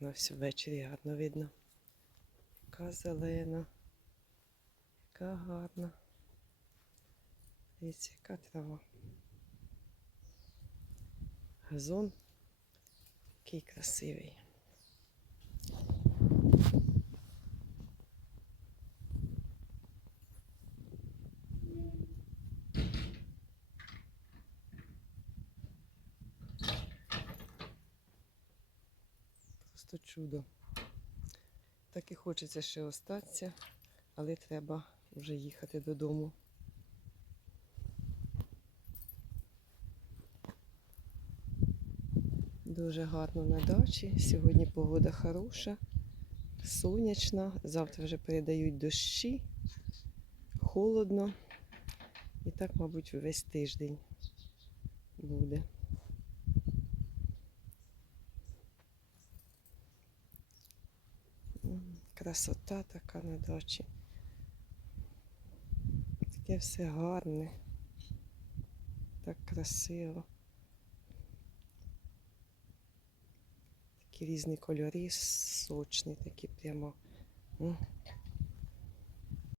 гарно, все ввечері гарно видно. Яка зелена, яка гарна. Дивіться, яка трава. Газон який красивий. Просто чудо. Так і хочеться ще остатися, але треба вже їхати додому. Дуже гарно на дачі. Сьогодні погода хороша, сонячна. Завтра вже передають дощі, холодно. І так, мабуть, весь тиждень буде. Красота така на дочі. Таке все гарне. Так красиво. Такі різні кольори, сочні, такі прямо.